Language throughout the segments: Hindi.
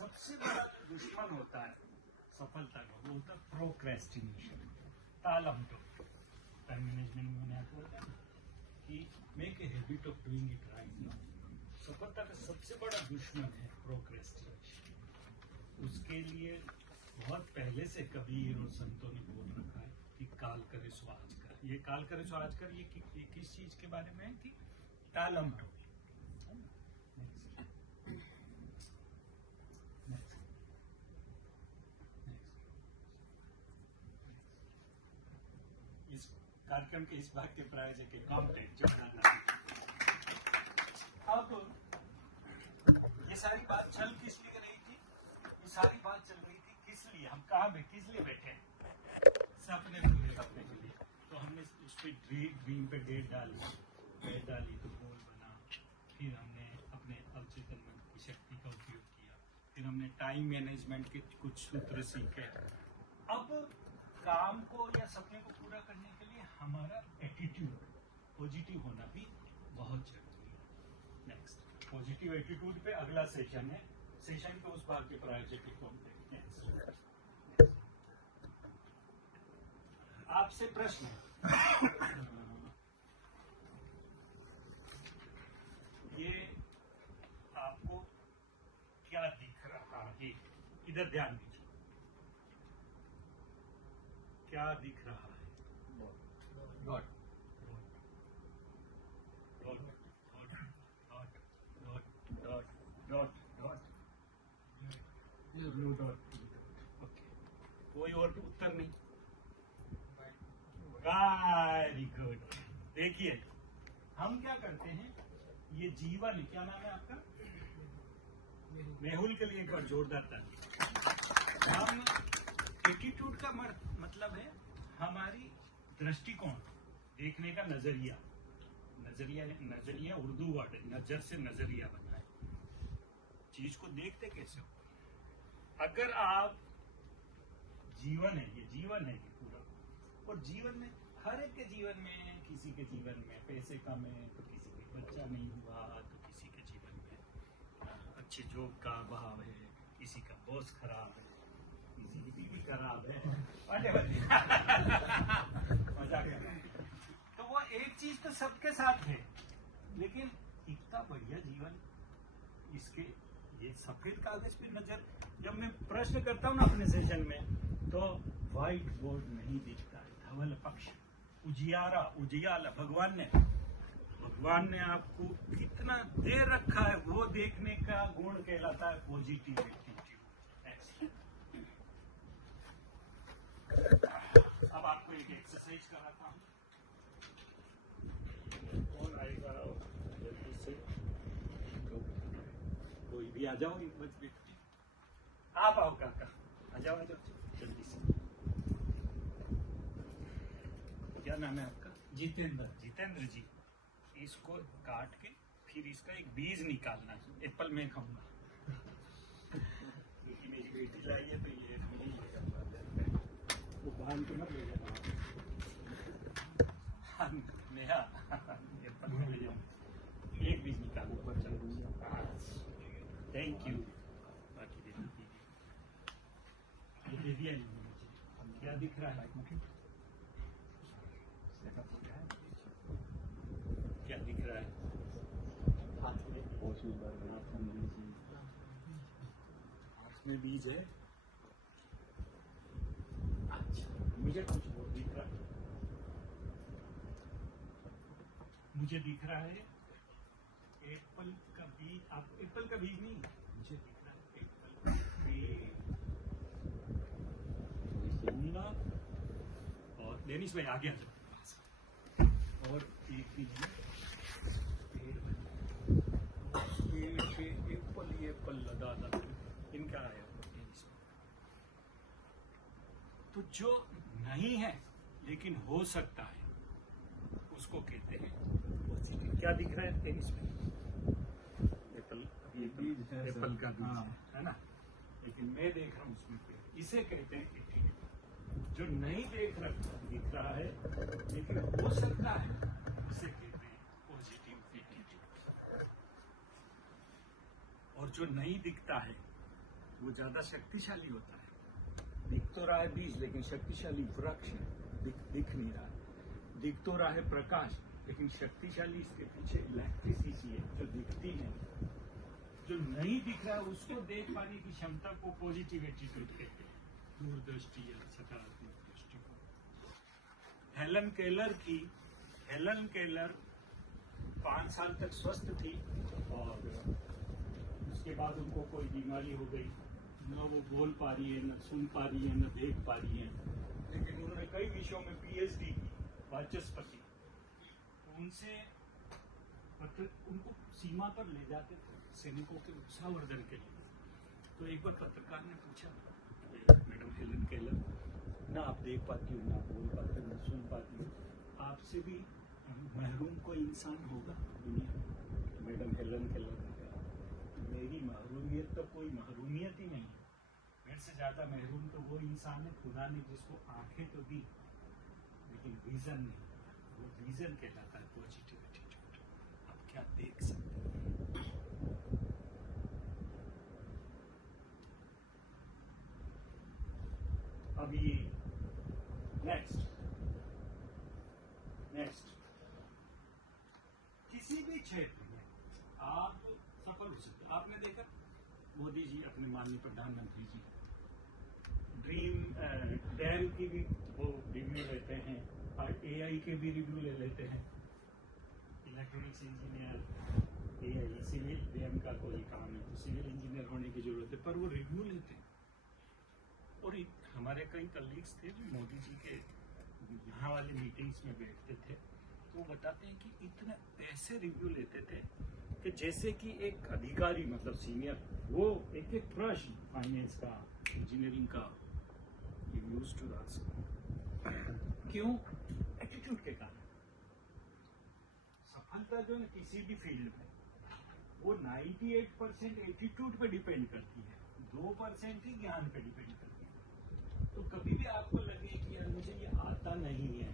सबसे बड़ा दुश्मन होता है सफलता का, वो होता है प्रोक्रेस्टिनेशन, टालम टोल। टाइम मैनेजमेंट में मैंने आपको बताया कि make a habit of doing it right now. सफलता का सबसे बड़ा दुश्मन है प्रोक्रेस्टिनेशन। उसके लिए बहुत पहले से कबीर और संतों ने बोल रखा है कि काल करे सो आज कर। ये काल करे सो आज कर, ये किस चीज के बारे में है कि टालम टोल। इस कार्यक्रम के इस भाग के प्रायोजक है कॉम्टेक। अब ये सारी बात चल किस लिए रही थी? ये सारी बात चल रही थी किस लिए, हम कहाँ किस लिए बैठे? सपने पूरे सपने के लिए। तो हमने उस पर ड्रीम पे डेट डाली तो गोल बना। फिर हमने अपने अवचेतन मन की शक्ति का उपयोग किया। फिर हमने टाइम मैनेजमेंट के कुछ सूत्र सीखे। अब काम को या सपने को पूरा करने के लिए हमारा एटीट्यूड पॉजिटिव होना भी बहुत जरूरी है। नेक्स्ट पॉजिटिव एटीट्यूड पे अगला सेशन है। सेशन के उस भाग के प्रायोजक को हम देखते हैं। आपसे प्रश्न ये आपको क्या दिख रहा है? इधर ध्यान दीजिए, क्या दिख रहा है? Dot dot dot dot dot dot dot blue dot. Okay, कोई और उत्तर नहीं? Very good. देखिए हम क्या करते हैं, ये जीवन, क्या नाम है आपका? मेहुल के लिए एक बार जोरदार ताली। हम एटीट्यूड का मतलब है हमारी दृष्टिकोण, देखने का नजरिया। नजरिया उर्दू वर्ड है, नजर से नजरिया बना है। चीज को देखते कैसे हो? अगर आप जीवन है, ये जीवन है ये पूरा, और जीवन में हर एक के जीवन में, किसी के जीवन में पैसे कम है तो किसी के बच्चा नहीं हुआ, तो किसी के जीवन में अच्छे जॉब का अभाव है, किसी का बॉस खराब है, किसी की बीवी खराब है। मजाक कर रहा हूं। तो वो एक चीज तो सबके साथ है, लेकिन इतना बढ़िया जीवन, इसके ये सफेद कागज पे नजर, जब मैं प्रश्न करता हूँ ना अपने सेशन में, तो व्हाइट बोर्ड नहीं दिखता है, धवल पक्ष, उजियाला भगवान ने आपको कितना दे रखा है, वो देखने का गुण कहलाता है पॉजिटिव एटीट्यूड। अब आपको एक एक्सरसाइज कराता हूँ। कौन आएगा जल्दी से? कोई भी आ जाओ, बच बैठे। आप आओ काका, आ जाओ जल्दी से। क्या नाम है आपका? जितेंद्र जी। इसको काट के फिर इसका एक बीज निकालना है। एप्पल मैं खाऊंगा क्योंकि मेरी बेटी लाई है, तो ये नहीं लेगा, वो बांध के मत ले जाना। नेहा एप्पल में ले जाऊंगा, एक बीज निकालो ऊपर। चलो, थैंक यू। बाकी दे दीजिए, दे दिया मुझे। क्या दिख रहा है? क्या दिख रहा है? हाथ में बीज है। अच्छा, मुझे कुछ और दिख रहा है। मुझे दिख रहा है एप्पल का बीज। आप एप्पल का बीज नहीं, मुझे दिख रहा है एप्पल का बीज। और डेनिश भाई आगे आ जाओ। और एक बीज एप्पल लगा इनका आया। तो जो नहीं है लेकिन हो सकता है, उसको कहते हैं। क्या दिख रहा है टेनिस में? एप्पल का बीज है ना, लेकिन मैं देख रहा हूँ उसमें पेड़। इसे कहते हैं एटीट्यूड। जो नहीं दिख रहा है लेकिन हो सकता है, उसे कहते हैं पॉजिटिव एटीट्यूड। और जो नहीं दिखता है वो ज्यादा शक्तिशाली होता है। दिख तो रहा है बीज, लेकिन शक्तिशाली वृक्ष है, दिख नहीं रहा है। दिख तो रहा है प्रकाश, लेकिन शक्तिशाली इसके पीछे इलेक्ट्रिसिटी है जो दिखती है। जो नहीं दिख रहा है उसको देख पाने की क्षमता को पॉजिटिव एटीट्यूड कहते हैं, दूरदृष्टि या सकारात्मक दृष्टिकोण। हेलन केलर 5 साल तक स्वस्थ थी और उसके बाद उनको कोई बीमारी हो गई, न वो बोल पा रही है, न सुन पा रही है, न देख पा रही है, लेकिन उन्होंने कई विषयों में पीएचडी की, वाचस्पति। उनसे उनको सीमा पर ले जाते थे सैनिकों के उत्साहवर्धन के लिए। तो एक बार पत्रकार ने पूछा, मैडम हेलन केलर, ना आप देख पाती हो, ना आप बोल पाती हो, ना सुन पाती हो, आपसे भी महरूम कोई इंसान होगा दुनिया में? तो मैडम हेलन केलर ने कहा, मेरी महरूमियत तो कोई महरूमियत ही नहीं है, मेरे से ज्यादा महरूम तो वो इंसान है खुदा ने जिसको आंखें तो दी लेकिन विजन नहीं। वो विजन कहलाता है पॉजिटिव एटीट्यूड। आप क्या देख सकते हैं? अब ये नेक्स्ट किसी भी क्षेत्र में आप सफल हो सकते हैं। आपने देखा मोदी जी अपने माननीय प्रधानमंत्री जी डेल की भी वो रिव्यू लेते हैं और एआई के भी रिव्यू ले लेते हैं। Electronics engineer AI civil dam का कोई काम है तो सिविल इंजीनियर होने की जरूरत है, पर वो रिव्यू लेते हैं। और हमारे कई कलीग्स थे जो मोदी जी के यहाँ वाली मीटिंग्स में बैठते थे, तो बताते हैं कि इतना ऐसे रिव्यू लेते थे कि जैसे कि एक अधिकारी मतलब सीनियर वो एक एक प्रश्न फाइनेंस का, इंजीनियरिंग का यूज टू क्यों? एटीट्यूड के कारण। सफलता जो है किसी भी फील्ड में वो 98% एटीट्यूड पे डिपेंड करती है, 2% ही ज्ञान पे डिपेंड करती है। तो कभी भी आपको लगे कि यार मुझे ये आता नहीं है,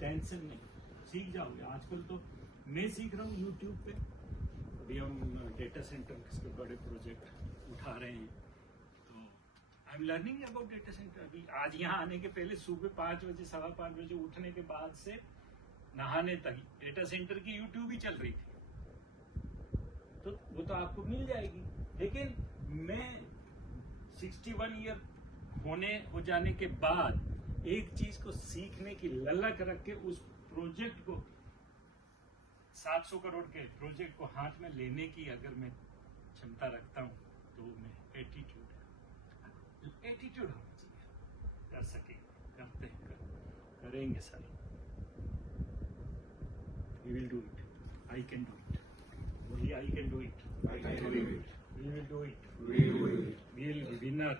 टेंशन नहीं, सीख जाओगे। आजकल तो मैं सीख रहा हूँ यूट्यूब पे, अभी हम डेटा सेंटर के बड़े प्रोजेक्ट उठा रहे हैं, तो I am learning about data centre. अभी आज यहाँ आने के पहले सुबह 5 बजे 5:15 बजे उठने के बाद से नहाने तक डेटा सेंटर की यूट्यूब ही चल रही थी। तो वो तो आपको मिल जाएगी, लेकिन मैं 61 ईयर हो जाने के बाद एक चीज को सीखने की ललक रख के उस प्रोजेक्ट को 700 करोड़ के प्रोजेक्ट को हाथ में लेने की अगर मैं क्षमता रखता हूँ तो मैं एटीट्यूड होना चाहिए। कर सकेंगे, करते हैं, करेंगे sir. We will do it. I can do it. Only I can do it. I can do it. We will do it. We will be winner.